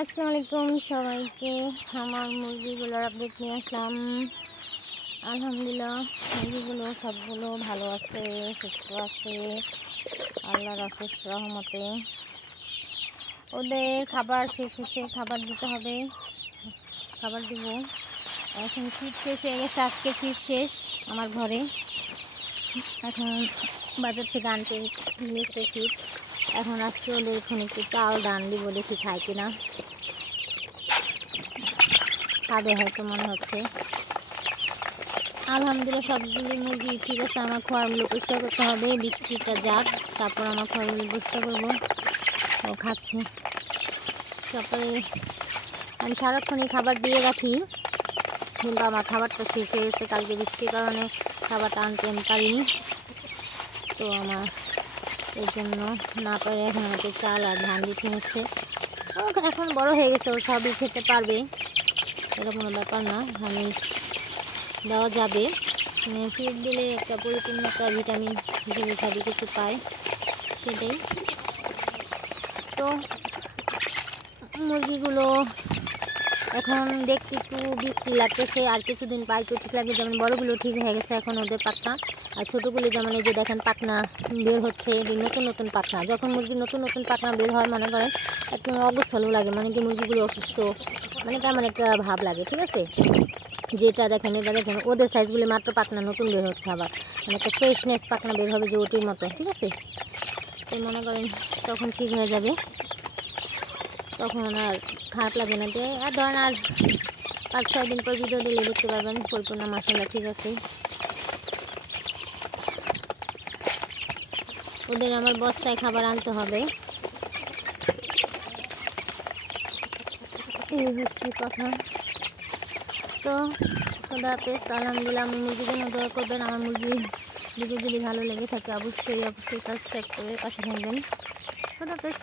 আসসালামু আলাইকুম সবাইকে। আমার মুরগিগুলোর আপডেট নিয়ে আসলাম। আলহামদুলিল্লাহ মুরগিগুলো সবগুলো ভালো আছে, সুস্থ আছে আল্লাহর অশেষ রহমতে। ওদের খাবার শেষ হয়েছে, খাবার দিতে হবে, খাবার দিব। এখন ফিড শেষ হয়ে গেছে, আজকে ফিড শেষ আমার ঘরে। এখন বাজার থেকে আনতে নিয়েছে ফিড। এখন আজকে ওদের একটু চাল ডান দিব, দেখি খায় কিনা। খাবে হয়তো মনে হচ্ছে। আলহামদুলিল্লাহ সবগুলো মুরগি ঠিক আছে। আমার খোয়ারগুলো পরিষ্কার করতে হবে, বৃষ্টিটা যাক, তারপর আমার খোয়ারগুলো পরিষ্কার করবো। ও খাচ্ছে সকালে। আমি সারাক্ষণই খাবার দিয়ে রাখি, কিন্তু আমার খাবারটা শেষ হয়ে গেছে। কালকে বৃষ্টির কারণে খাবারটা আনতে পারিনি, তো আমার এই জন্য না পারে এখন আমাকে চাল আর ধান দিতে হচ্ছে। ও এখন বড় হয়ে গেছে, ও সবই খেতে পারবে, এটা কোনো ব্যাপার না। আমি দেওয়া যাবে, ফিড দিলে একটা পরিপূর্ণ একটা ভিটামিন হিসেবে কিছু পায়, সেটাই। তো মুরগিগুলো এখন দেখতে একটু বিশ্রী লাগতেছে, আর কিছুদিন পর একটু ঠিক লাগবে। যেমন বড়গুলো ঠিক হয়ে গেছে এখন ওদের পাখনা, আর ছোটোগুলো যেমন এই যে দেখেন পাখনা বের হচ্ছে, নতুন নতুন পাখনা। যখন মুরগির নতুন নতুন পাখনা বের হয় মনে করেন একটু অগোছালো লাগে, মানে কি মুরগিগুলো অসুস্থ, মানে কেমন একটা ভাব লাগে, ঠিক আছে। যেটা দেখেন এটা দেখেন ওদের সাইজগুলি মাত্র পাখনা নতুন বের হচ্ছে, আবার মানে একটা ফ্রেশনেস পাখনা বের হবে যে ওটির মতো, ঠিক আছে। তো মনে করেন তখন ঠিক হয়ে যাবে, তখন আর খারাপ লাগে না। যে আর ধরেন আর 5-6 দিন পর ভিডিও দিলে দেখতে পারবেন পরিপূর্ণ মাশাআল্লাহ ঠিক আছে। ওদের আমার বস্তায় খাবার আনতে হবে, এই হচ্ছে কথা। তো খোদা হাফেজ। আলহামদুলিল্লাহ আমার মুরগির জন্য দোয়া করবেন। আমার মুরগির ভিডিও যদি ভালো লেগে থাকে অবশ্যই সাবস্ক্রাইব করে পাশে থাকবেন। খোদা হাফেজ।